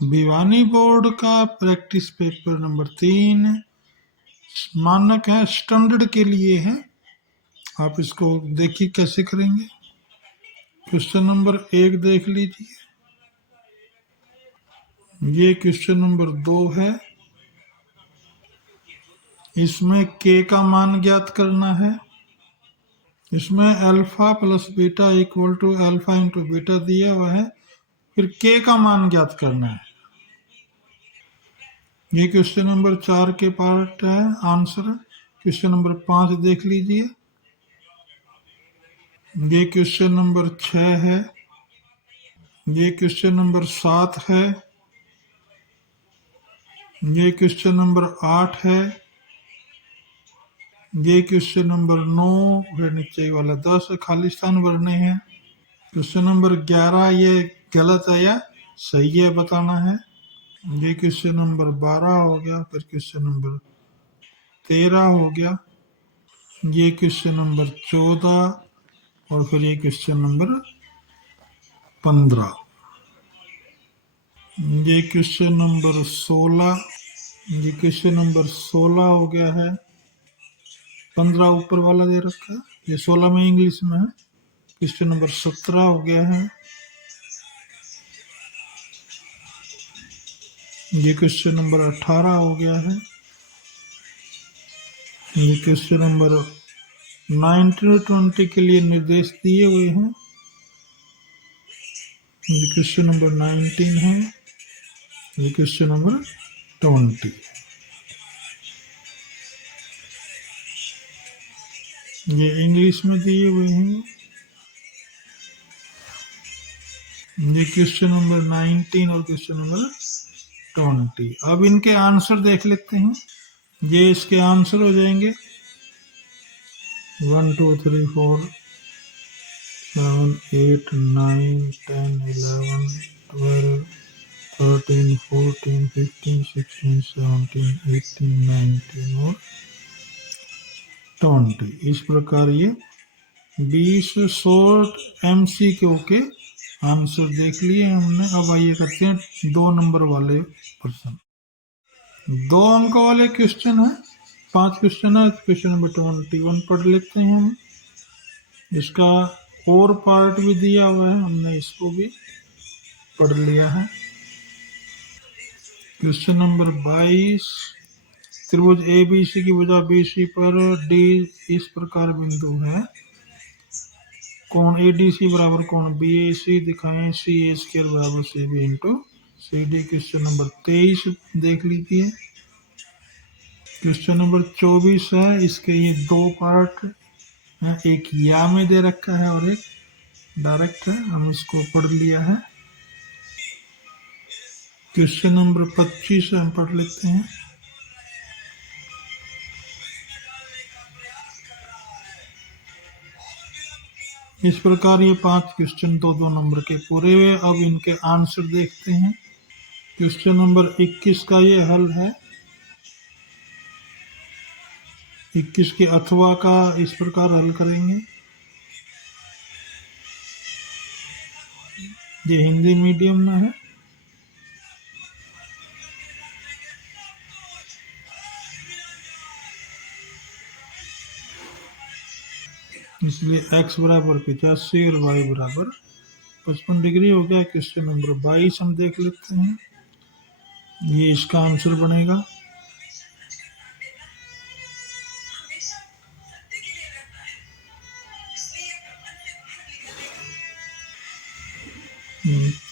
Bhiwani board का practice paper number 3 मानक है, स्टैंडर्ड के लिए है। आप इसको देखिए कैसे करेंगे। क्वेश्चन नंबर 1 देख लीजिए। ये क्वेश्चन नंबर 2 है। इसमें के का मान ज्ञात करना है। इसमें alpha plus beta equal to alpha into beta दिया हुआ है, फिर के का मान ज्ञात करना है। ये क्वेश्चन नंबर 4 के पार्ट है आंसर। क्वेश्चन नंबर 5 देख लीजिए। ये क्वेश्चन नंबर 6 है। ये क्वेश्चन नंबर 7 है। ये क्वेश्चन नंबर 8 है। ये क्वेश्चन नंबर 9 फिर नीचे वाला 10 खाली स्थान भरने हैं। क्वेश्चन नंबर 11 ये गलत है या सही है बताना है। ये क्वेश्चन नंबर 12 हो गया, फिर क्वेश्चन नंबर 13 हो गया, ये क्वेश्चन नंबर 14 और फिर ये क्वेश्चन नंबर 15। ये क्वेश्चन नंबर 16, ये क्वेश्चन नंबर 16 हो गया है। 15 ऊपर वाला दे रखा है, ये 16 में इंग्लिश में है। क्वेश्चन नंबर 17 हो गया है। ये क्वेश्चन नंबर 18 हो गया है। ये क्वेश्चन नंबर 19 20 के लिए निर्देश दिए हुए हैं। ये क्वेश्चन नंबर 19 है। ये क्वेश्चन नंबर 20। ये इंग्लिश में दिए हुए हैं। ये क्वेश्चन नंबर 19 और क्वेश्चन नंबर 20। अब इनके आंसर देख लेते हैं। ये इसके आंसर हो जाएंगे 1 2 3 4 7 8 9 10 11 12 13 14 15 16 17 18 19 और 20। इस प्रकार ये 20 शॉर्ट MCQ के आंसर देख लिए हमने। अब आइए करते हैं 2 नंबर वाले प्रश्न। 2 अंक वाले क्वेश्चन है, 5 क्वेश्चन है। क्वेश्चन नंबर 21 पढ़ लेते हैं हम। इसका और पार्ट भी दिया हुआ है, हमने इसको भी पढ़ लिया है। क्वेश्चन नंबर 22, त्रिभुज ABC की भुजा BC पर D इस प्रकार बिंदु है, कोण ADC बराबर कोण BAC दिखाएं, CA स्क्वायर बराबर CB into CD। Question number 23 देख लीजिए। क्वेश्चन नंबर 24 है। इसके ये 2 पार्ट हैं, एक या में दे रखा है और एक डायरेक्ट है, हम इसको पढ़ लिया है। क्वेश्चन नंबर 25 हम पढ़ लेते हैं। इस प्रकार ये 5 क्वेश्चन 2 नंबर के पूरे हुए। अब इनके आंसर देखते हैं। क्वेश्चन नंबर 21 का ये हल है। 21 के अथवा का इस प्रकार हल करेंगे। ये हिंदी मीडियम में है। इसलिए x बराबर 85 और y बराबर 55 डिग्री हो गया। क्वेश्चन नंबर 22 हम देख लेते हैं। ये इसका आंसर बनेगा।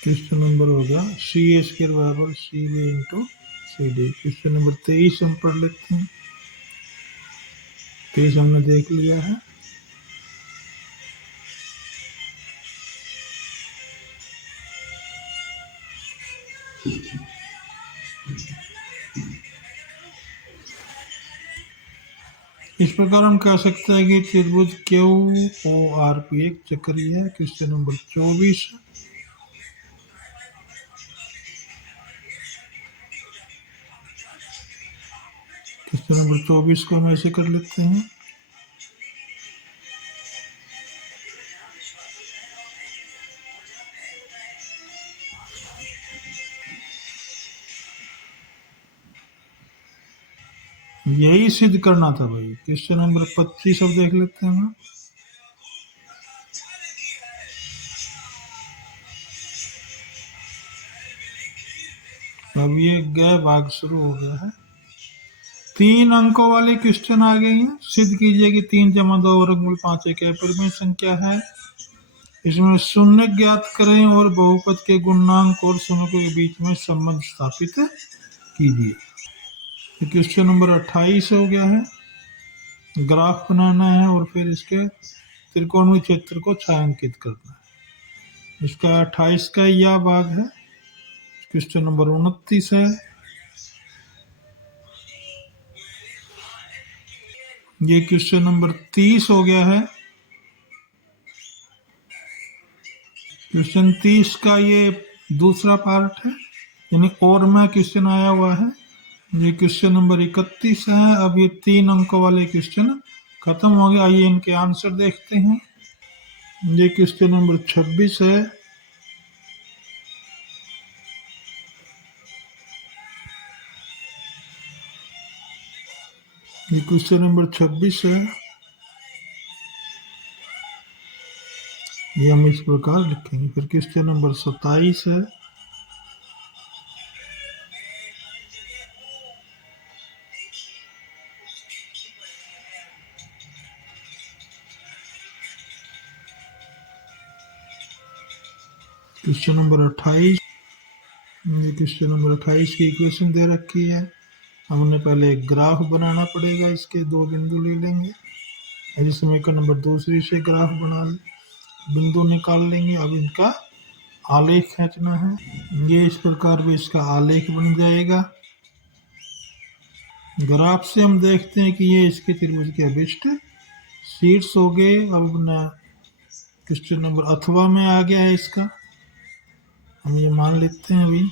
क्वेश्चन नंबर होगा CA स्क्वायर बराबर CB into CD। Question number 23 हम पढ़ लेते हैं। 23 हमने देख लिया है। इस प्रकार हम कह सकते हैं कि त्रिभुज QORP एक चक्रीय है। Question number 24। क्वेश्चन नंबर 24 को हम ऐसे कर लेते हैं। यही सिद्ध करना था भाई। क्वेश्चन नंबर 25 अब देख लेते हैं। अब ये गए भाग शुरू हो गया है। 3 अंकों वाले क्वेश्चन आ गए हैं। सिद्ध कीजिए कि 3 जमा 2 वर्गमूल 5 एक अपरिमेय संख्या है। इसमें शून्य ज्ञात करें और बहुपद के गुणांक और शून्य के बीच में संबंध स्थापित कीजिए। तो क्वेश्चन नंबर 28 हो गया है। ग्राफ बनाना है और फिर इसके त्रिकोणीय क्षेत्र को छायांकित करना है। इसका 28 का यह भाग है। क्वेश्चन नंबर 29 है। ये क्वेश्चन नंबर 30 हो गया है। क्वेश्चन 30 का ये दूसरा पार्ट है, यानी और में क्वेश्चन आया हुआ है। ये क्वेश्चन नंबर 31 है। अब ये 3 अंकों वाले क्वेश्चन खत्म हो गए। आइए इनके आंसर देखते हैं। ये क्वेश्चन नंबर 26 है। ये क्वेश्चन नंबर 26 है। ये हम इस प्रकार लिखेंगे। फिर क्वेश्चन नंबर 27 है। Question number 28। ये क्वेश्चन नंबर 28 की इक्वेशन दे रखी है। हमने पहले एक ग्राफ बनाना पड़ेगा। इसके 2 बिंदु ले लेंगे। यदि समीकरण नंबर दूसरी से ग्राफ बना बिंदु निकाल लेंगे। अब इनका आलेख खींचना है। ये इस प्रकार भी इसका आलेख बन जाएगा। ग्राफ से हम देखते हैं कि ये इसके त्रिभुज के अभिष्ट शीर्ष हो गए। अब अपना क्वेश्चन नंबर अथवा में आ गया है इसका। हम ये मान लेते हैं। अभी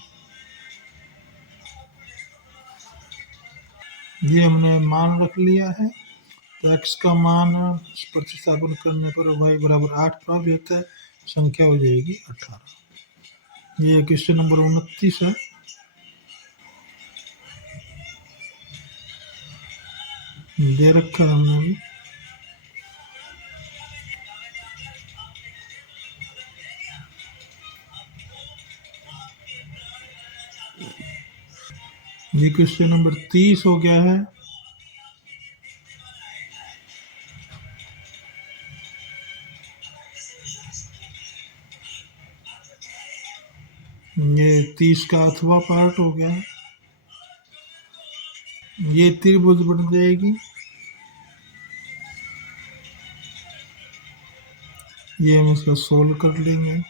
ये हमने मान रख लिया है। तो x का मान प्रतिस्थापन करने पर y बराबर 8 प्राप्त होता है। संख्या हो जाएगी 18। ये क्वेश्चन नंबर 29 है। दे रखा है हमने भी। ये क्वेश्चन नंबर 30 हो गया है। ये 30 का अथवा पार्ट हो गया है। ये त्रिभुज बन जाएगी। ये हम इसका सोल्व कर लेंगे।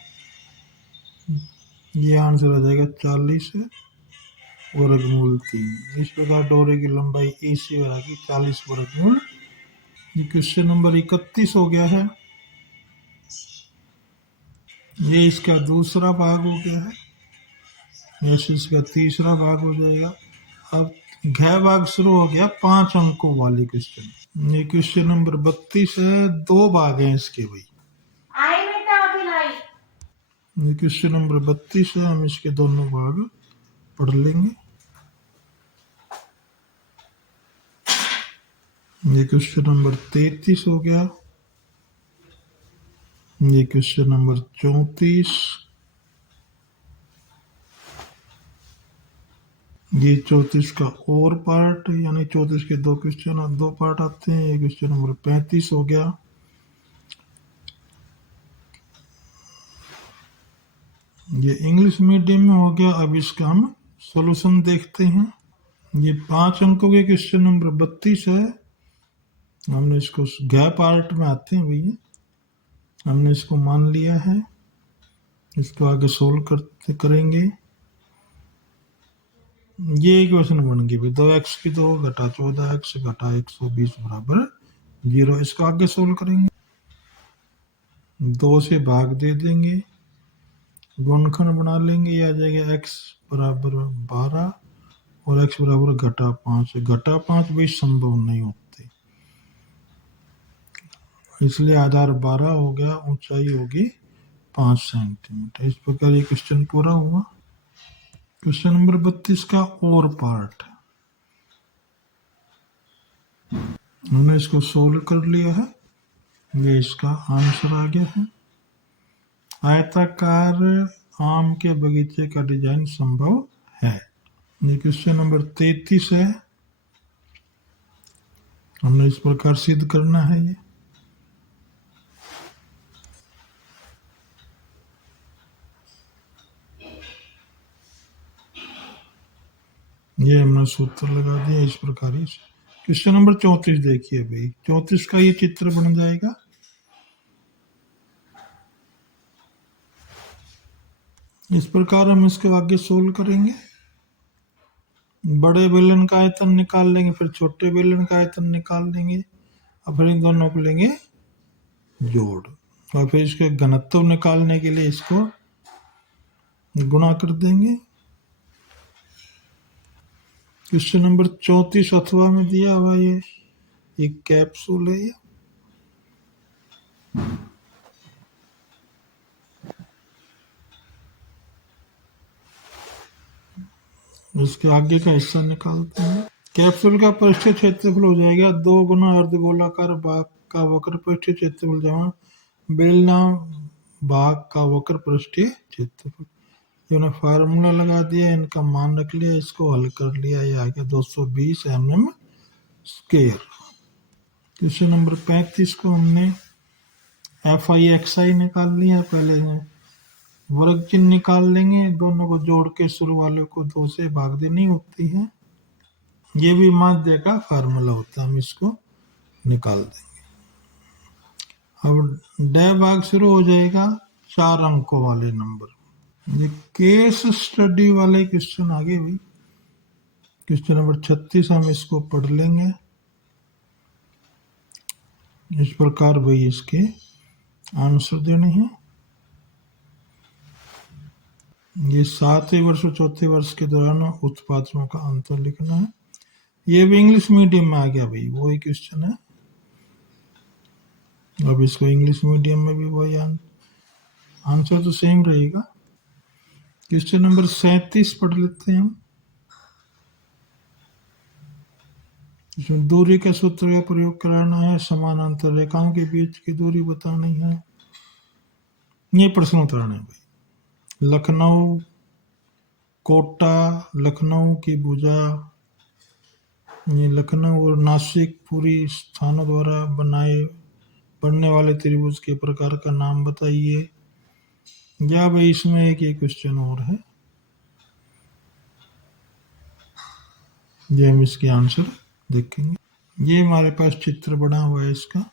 ये आंसर आ जाएगा 40 वर्गमूल 3। इस प्रकार डोरे की लंबाई ए से होगी 40 वर्गमूल। ये क्वेश्चन नंबर 31 हो गया है। ये इसका दूसरा भाग हो गया है। ऐसे इसका तीसरा भाग हो जाएगा। अब घ भाग शुरू हो गया 5 अंकों वाले क्वेश्चन। ये क्वेश्चन नंबर 32 है। 2 भाग हैं इसके भाई। आई बेटा अभी लाई। ये क्वेश्चन नंबर 32 है। हम इसके दोनों भाग पढ़ लेंगे। ये क्वेश्चन नंबर 33 हो गया। ये क्वेश्चन नंबर 34। ये 34 का और पार्ट, यानी 34 के 2 क्वेश्चन और 2 पार्ट आते हैं। ये क्वेश्चन नंबर 35 हो गया। ये इंग्लिश मीडियम में हो गया। अब इसका हम सॉल्यूशन देखते हैं। ये 5 अंकों के क्वेश्चन नंबर 32 है। हमने इसको घ पार्ट में आते हैं भैया। हमने इसको मान लिया है। इसको आगे सोल्व करेंगे। ये इक्वेशन बन गई 2x की 2 घटा 14x घटा 120 बराबर 0। इसको आगे सोल्व करेंगे। 2 से भाग दे देंगे। गुणनखंड बना लेंगे। ये आ जाएगा x बराबर 12 और x बराबर घटा 5। घटा 5 भी संभव नहीं होते, इसलिए आधार 12 हो गया। ऊंचाई होगी 5 सेंटीमीटर। इस प्रकार ये क्वेश्चन पूरा हुआ। क्वेश्चन नंबर 32 का और पार्ट। हमने इसको सोल्व कर लिया है, ये इसका आंसर आ गया है। आयताकार आम के बगीचे का डिजाइन संभव है। ये क्वेश्चन नंबर 33 है, हमने इस प्रकार सिद्ध करना है। ये हमने सूत्र लगा दिया इस प्रकार ही। क्वेश्चन नंबर 34 देखिए भाई, 34 का ये चित्र बन जाएगा। इस प्रकार हम इसको आगे सोल्व करेंगे। बड़े बेलन का आयतन निकाल लेंगे, फिर छोटे बेलन का आयतन निकाल लेंगे, और फिर इन दोनों को लेंगे जोड़, और फिर इसके घनत्व निकालने के लिए इसको गुणा कर देंगे। क्वेश्चन नंबर 34 अथवा में दिया हुआ ये एक कैप्सूल है। इसके आगे का हिस्सा निकालते हैं। कैप्सूल का पृष्ठीय क्षेत्रफल हो जाएगा 2 गुना अर्धगोलाकार भाग का वक्र पृष्ठीय क्षेत्रफल जमा बेलना भाग का वक्र पृष्ठीय क्षेत्रफल। इन्होंने फार्मूला लगा दिया, इनका मान रख लिया, इसको हल कर लिया, ये आ गया 220 mm स्क्वायर। क्वेश्चन नंबर 35 को हमने FI निकाल लिया। पहले वर्ग चिन्ह निकाल लेंगे, दोनों को जोड़ के शुरू वाले को 2 से भाग देनी होती है। ये भी माध्य का फार्मूला होता है, हम इसको निकाल देंगे। अब डे भाग शुरू हो जाएगा 4 अंकों वाले नंबर। ये केस स्टडी वाले क्वेश्चन आगे भी, क्वेश्चन नंबर 36 हम इसको पढ़ लेंगे इस प्रकार। भाई इसके आंसर देने हैं। ये 7वें वर्ष और 4थे वर्ष के दौरान उत्पादों का अंतर लिखना है। ये भी इंग्लिश मीडियम में आ गया भाई, वही क्वेश्चन है। अब इसको इंग्लिश मीडियम में भी वही आंसर तो सेम रहेगा। क्वेश्चन नंबर 37 पढ़ लेते हैं हम। इसमें दूरी के सूत्र का प्रयोग कराना है, समानांतर रेखाओं के बीच की दूरी बतानी है। ये प्रश्न उतरना है भाई। लखनऊ, कोटा, लखनऊ की भुजा, ये लखनऊ और नासिक पूरी स्थानों द्वारा बनने वाले त्रिभुज के प्रकार का नाम बताइए। या भाई इसमें एक ये क्वेश्चन और है, ये हम इसके आंसर देखेंगे। ये हमारे पास चित्र बना हुआ है इसका,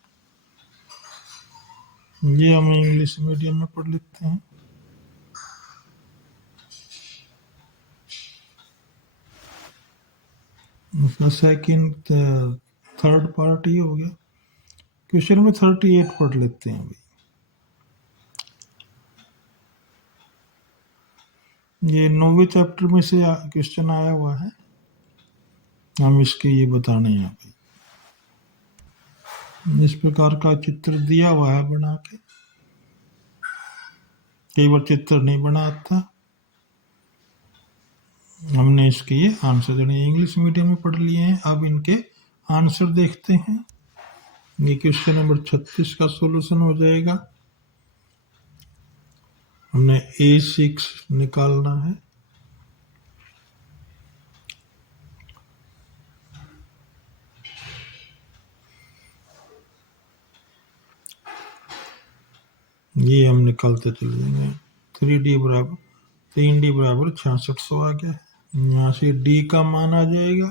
ये हम इंग्लिश मीडियम में पढ़ लेते हैं। उसका सेकंड थर्ड पार्ट ये हो गया। क्वेश्चन में 38 पढ़ लेते हैं भाई। ये 9वें चैप्टर में से क्वेश्चन आया हुआ है, हम इसके ये बताने हैं भाई। इस प्रकार का चित्र दिया हुआ है बना के, कई बार चित्र नहीं बना आता, हमने इसके ये आंसर देने इंग्लिश मीडियम में पढ़ लिए हैं। अब इनके आंसर देखते हैं। ये क्वेश्चन नंबर 36 का सॉल्यूशन हो जाएगा। हमने A6 निकालना है। ये हम निकालते चले जाएंगे। 3D बराबर 3D बराबर 6600 आ गया। यहाँ से D का मान आ जाएगा,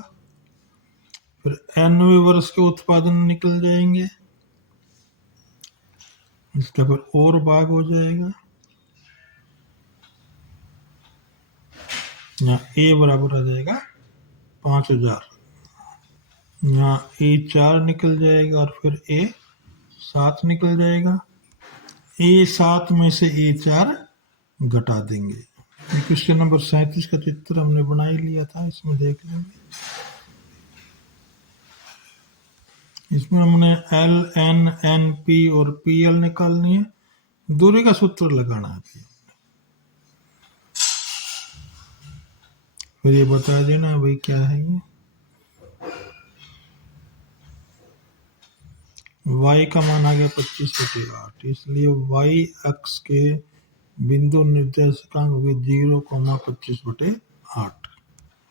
फिर nवें वर्ष के उत्पादन निकल जाएंगे, इसका फिर और भाग हो जाएगा। यहाँ A बराबर आ जाएगा 5000, यहाँ A4 निकल जाएगा और फिर A7 निकल जाएगा। A7 में से A4 घटा देंगे। क्वेश्चन नंबर 37 का चित्र हमने बना ही लिया था, इसमें देख लेंगे। इसमें हमने L, N, N, P और PL निकालनी है, दूरी का सूत्र लगाना है। फिर ये बता देना भाई क्या है ये। y का मान आ गया 25/8, इसलिए y अक्ष के बिंदु निर्देशांक होगी 0,25/8।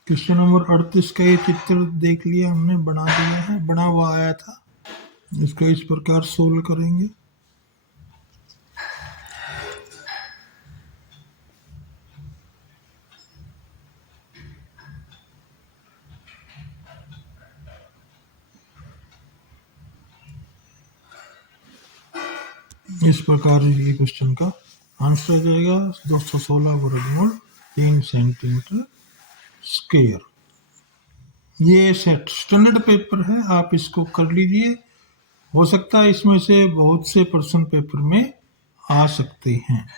क्वेश्चन नंबर 38 का ये चित्र देख लिया हमने, बना दिया है, बना हुआ आया था। इसको इस प्रकार सोल्व करेंगे। इस प्रकार ये क्वेश्चन का आंसर आ जाएगा 216 वर्गमूल 3 सेंटीमीटर स्क्वायर। ये सेट स्टैंडर्ड पेपर है, आप इसको कर लीजिए। हो सकता है इसमें से बहुत से प्रश्न पेपर में आ सकते हैं।